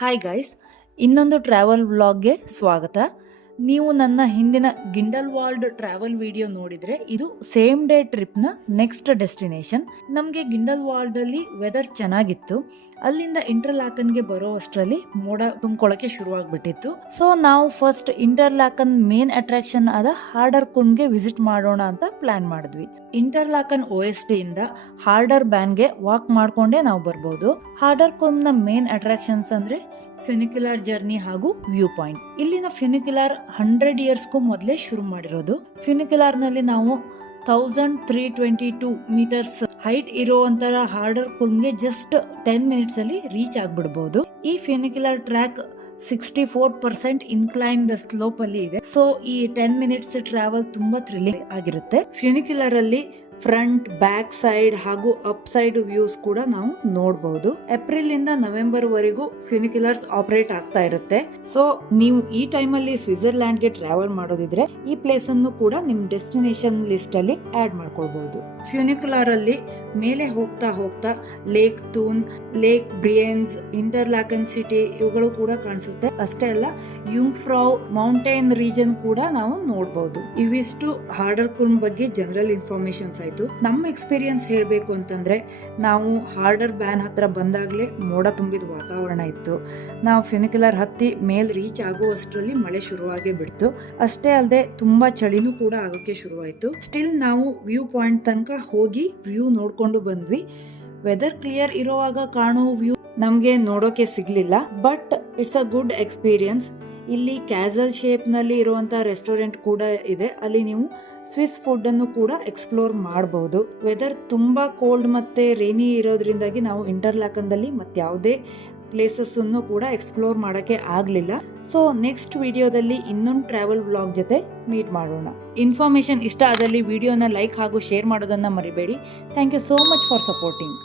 Hi guys, ಇನ್ನೊಂದು travel ವ್ಲಾಗ್ಗೆ ಸ್ವಾಗತ. ನೀವು ನನ್ನ ಹಿಂದಿನ ಗಿಂಡಲ್ವಾಲ್ಡ್ ಟ್ರಾವೆಲ್ ವಿಡಿಯೋ ನೋಡಿದ್ರೆ ಇದು ಸೇಮ್ ಡೇ ಟ್ರಿಪ್ನ ನೆಕ್ಸ್ಟ್ ಡೆಸ್ಟಿನೇಷನ್. ನಮಗೆ ಗಿಂಡಲ್ವಾಲ್ಡಲ್ಲಿ ವೆದರ್ ಚೆನ್ನಾಗಿತ್ತು. ಅಲ್ಲಿಂದ ಇಂಟರ್ಲಾಕನ್ಗೆ ಬರೋ ಅಷ್ಟರಲ್ಲಿ ಮೋಡ ತುಂಬ್ಕೊಳ್ಳೋಕೆ ಶುರುವಾಗ್ಬಿಟ್ಟಿತ್ತು. ಸೊ ನಾವು ಫಸ್ಟ್ ಇಂಟರ್ಲಾಕನ್ ಮೇನ್ ಅಟ್ರಾಕ್ಷನ್ ಆದ ಹಾರ್ಡರ್ಕುಲ್ಮ್ಗೆ ವಿಸಿಟ್ ಮಾಡೋಣ ಅಂತ ಪ್ಲಾನ್ ಮಾಡಿದ್ವಿ. ಇಂಟರ್ಲಾಕನ್ OST ಇಂದ ಹಾರ್ಡರ್ ಬ್ಯಾನ್ಗೆ ವಾಕ್ ಮಾಡ್ಕೊಂಡೇ ನಾವು ಬರ್ಬೋದು. ಹಾರ್ಡರ್ಕುಲ್ಮ್ನ ಮೇನ್ ಅಟ್ರಾಕ್ಷನ್ಸ್ ಅಂದ್ರೆ ಫ್ಯುನಿಕ್ಯುಲರ್ ಜರ್ನಿ ಹಾಗೂ ವ್ಯೂ ಪಾಯಿಂಟ್. ಇಲ್ಲಿನ ಫ್ಯುನಿಕ್ಯುಲರ್ 100 ಇಯರ್ಸ್ಗೂ ಮೊದಲೇ ಶುರು ಮಾಡಿರೋದು. ಫ್ಯುನಿಕ್ಯುಲರ್ ನಲ್ಲಿ ನಾವು 1322 ಮೀಟರ್ಸ್ ಹೈಟ್ ಇರುವಂತರ ಹಾರ್ಡರ್ಕುಲ್ಮ್ಗೆ ಜಸ್ಟ್ 10 ಮಿನಿಟ್ಸ್ ಅಲ್ಲಿ ರೀಚ್ ಆಗ್ಬಿಡ್ಬಹುದು. ಈ ಫ್ಯುನಿಕ್ಯುಲರ್ ಟ್ರ್ಯಾಕ್ 64% ಇನ್ಕ್ಲೈನ್ಡ್ ಸ್ಲೋಪ್ ಅಲ್ಲಿ ಇದೆ. ಸೊ ಈ 10 ಮಿನಿಟ್ಸ್ ಟ್ರಾವೆಲ್ ತುಂಬಾ ಥ್ರಿಲ್ಲಿಂಗ್ ಆಗಿರುತ್ತೆ. ಫ್ಯುನಿಕ್ಯುಲರ್ ಅಲ್ಲಿ ಫ್ರಂಟ್, ಬ್ಯಾಕ್ ಸೈಡ್ ಹಾಗೂ ಅಪ್ ಸೈಡ್ ವ್ಯೂಸ್ ಕೂಡ ನಾವು ನೋಡಬಹುದು. ಏಪ್ರಿಲ್ ಇಂದ ನವೆಂಬರ್ ವರೆಗೂ ಫ್ಯುನಿಕ್ಯುಲರ್ಸ್ ಆಪರೇಟ್ ಆಗ್ತಾ ಇರುತ್ತೆ. ಸೊ ನೀವು ಈ ಟೈಮ್ ಅಲ್ಲಿ ಸ್ವಿಟ್ಜರ್ಲ್ಯಾಂಡ್ ಗೆ ಟ್ರಾವೆಲ್ ಮಾಡೋದಿದ್ರೆ ಈ ಪ್ಲೇಸ್ ಅನ್ನು ಕೂಡ ನಿಮ್ ಡೆಸ್ಟಿನೇಷನ್ ಲಿಸ್ಟ್ ಅಲ್ಲಿ ಆಡ್ ಮಾಡ್ಕೊಳ್ಬಹುದು. ಫ್ಯುನಿಕ್ಯುಲರ್ ಅಲ್ಲಿ ಮೇಲೆ ಹೋಗ್ತಾ ಹೋಗ್ತಾ ಲೇಕ್ ತೂನ್, ಲೇಕ್ ಬ್ರಿಯನ್ಸ್, ಇಂಟರ್ಲಾಕನ್ ಸಿಟಿ ಇವುಗಳು ಕೂಡ ಕಾಣಿಸುತ್ತೆ. ಅಷ್ಟೇ ಅಲ್ಲ, ಯುಂಗ್ಫ್ರೌ ಮೌಂಟೇನ್ ರೀಜನ್ ಕೂಡ ನಾವು ನೋಡಬಹುದು. ಇವಿಷ್ಟು ಹಾರ್ಡರ್ಕುಲ್ಮ್ ಬಗ್ಗೆ ಜನರಲ್ ಇನ್ಫಾರ್ಮೇಶನ್ಸ್ ಆಯ್ತು. ನಮ್ಮ ಎಕ್ಸ್ಪೀರಿಯನ್ಸ್ ಹೇಳ್ಬೇಕು ಅಂತಂದ್ರೆ, ನಾವು ಹಾರ್ಡರ್ ಬ್ಯಾನ್ ಹತ್ರ ಬಂದಾಗ್ಲೇ ಮೋಡ ತುಂಬಿದ ವಾತಾವರಣ ಇತ್ತು. ನಾವು ಫ್ಯುನಿಕ್ಯುಲರ್ ಹತ್ತಿ ಮೇಲ್ ರೀಚ್ ಆಗುವಷ್ಟರಲ್ಲಿ ಮಳೆ ಶುರುವಾಗೇ ಬಿಡ್ತು. ಅಷ್ಟೇ ಅಲ್ಲದೆ ತುಂಬಾ ಚಳಿನೂ ಕೂಡ ಆಗೋಕೆ ಶುರುವಾಯ್ತು. ಸ್ಟಿಲ್ ನಾವು ವ್ಯೂ ಪಾಯಿಂಟ್ ತನಕ ಹೋಗಿ ವ್ಯೂ ನೋಡ್ಕೊಂಡು ಬಂದ್ವಿ. ವೆದರ್ ಕ್ಲಿಯರ್ ಇರುವಾಗ ಕಾಣೋ ವ್ಯೂ ನಮ್ಗೆ ನೋಡೋಕೆ ಸಿಗ್ಲಿಲ್ಲ, but it's a good experience. ಇಲ್ಲಿ ಕ್ಯಾಸಲ್ ಶೇಪ್ ನಲ್ಲಿ ಇರುವಂತ ರೆಸ್ಟೋರೆಂಟ್ ಕೂಡ ಇದೆ. ಅಲ್ಲಿ ನೀವು ಸ್ವಿಸ್ ಫುಡ್ ಅನ್ನು ಕೂಡ ಎಕ್ಸ್ಪ್ಲೋರ್ ಮಾಡಬಹುದು. ವೆದರ್ ತುಂಬಾ ಕೋಲ್ಡ್ ಮತ್ತೆ ರೇನಿ ಇರೋದ್ರಿಂದಾಗಿ ನಾವು ಇಂಟರ್ಲಾಕನ್ದಲ್ಲಿ ಮತ್ತೆ ಯಾವುದೇ ಪ್ಲೇಸಸ್ ಅನ್ನು ಕೂಡ ಎಕ್ಸ್ಪ್ಲೋರ್ ಮಾಡಕ್ಕೆ ಆಗ್ಲಿಲ್ಲ. ಸೊ ನೆಕ್ಸ್ಟ್ ವಿಡಿಯೋದಲ್ಲಿ ಇನ್ನೊಂದು ಟ್ರಾವೆಲ್ ವ್ಲಾಗ್ ಜೊತೆ ಮೀಟ್ ಮಾಡೋಣ. ಇನ್ಫಾರ್ಮೇಶನ್ ಇಷ್ಟ ಆದಲ್ಲಿ ವಿಡಿಯೋನ ಲೈಕ್ ಹಾಗೂ ಶೇರ್ ಮಾಡೋದನ್ನ ಮರಿಬೇಡಿ. Thank you so much for supporting.